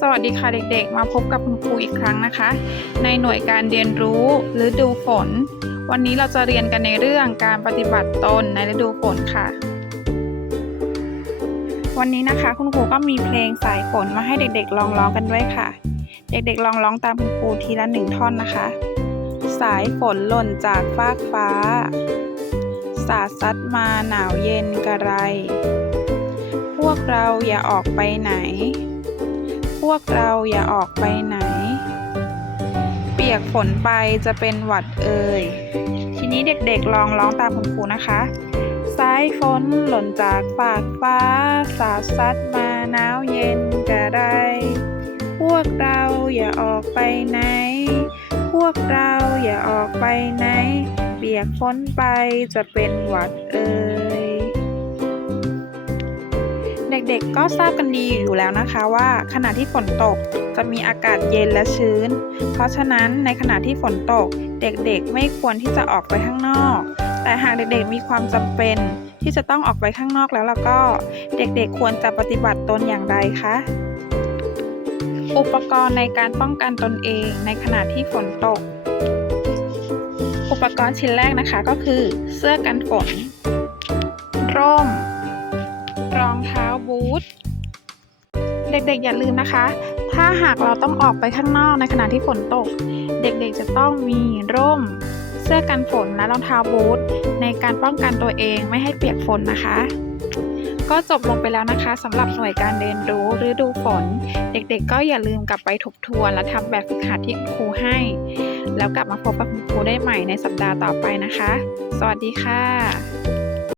สวัสดีค่ะเด็กๆ มาพบกับคุณครูอีกครั้งนะคะ ในหน่วยการเรียนรู้ฤดูฝน วันนี้เราจะเรียนกันในเรื่องการปฏิบัติตนในฤดูฝนค่ะ วันนี้นะคะคุณครูก็มีเพลงสายฝนมาให้เด็กๆลองร้องกันด้วยค่ะ เด็กๆลองร้องตามคุณครูทีละหนึ่งท่อนนะคะ สายฝนหล่นจากฟากฟ้า สาดซัดมาหนาวเย็นกระไร พวกเราอย่าออกไปไหน วกเราอย่าออกไปไหน เปียกฝนไปจะเป็นหวัดเอ่ย ทีนี้เด็กๆลองร้องตามคุณครูนะคะสายฝนหล่นจากฟากฟ้า สาดซัดมาหนาวเย็นกระไร พวกเราอย่าออกไปไหน พวกเราอย่าออกไปไหน เปียกฝนไปจะเป็นหวัดเอ่ย ด็กๆ ก็ทราบกันดีอยู่แล้วนะคะว่าขณะที่ฝนตกจะมีอากาศเย็นและชื้น เพราะฉะนั้นในขณะที่ฝนตกเด็กๆ ไม่ควรที่จะออกไปข้างนอก แต่หากเด็กๆ มีความจำเป็น ที่จะต้องออกไปข้างนอกแล้วแล้วก็ เด็กๆ ควรจะปฏิบัติตนอย่างไรคะ อุปกรณ์ในการป้องกันตนเองในขณะที่ฝนตก อุปกรณ์ชิ้นแรกนะคะก็คือ เสื้อกันฝน ร่ม เท้าบูทเด็กๆอย่าลืมนะคะ ถ้าหากเราต้องออกไปข้างนอกในขณะที่ฝนตก เด็กๆจะต้องมีร่ม เสื้อกันฝนและรองเท้าบูทในการป้องกันตัวเองไม่ให้เปียกฝนนะคะ ก็จบลงไปแล้วนะคะสำหรับหน่วยการเรียนรู้ฤดูฝน เด็กๆ ก็อย่าลืมกลับไปทบทวนและทำแบบฝึกหัดที่ครูให้ แล้วกลับมาพบกับคุณครูได้ใหม่ในสัปดาห์ต่อไปนะคะ สวัสดีค่ะ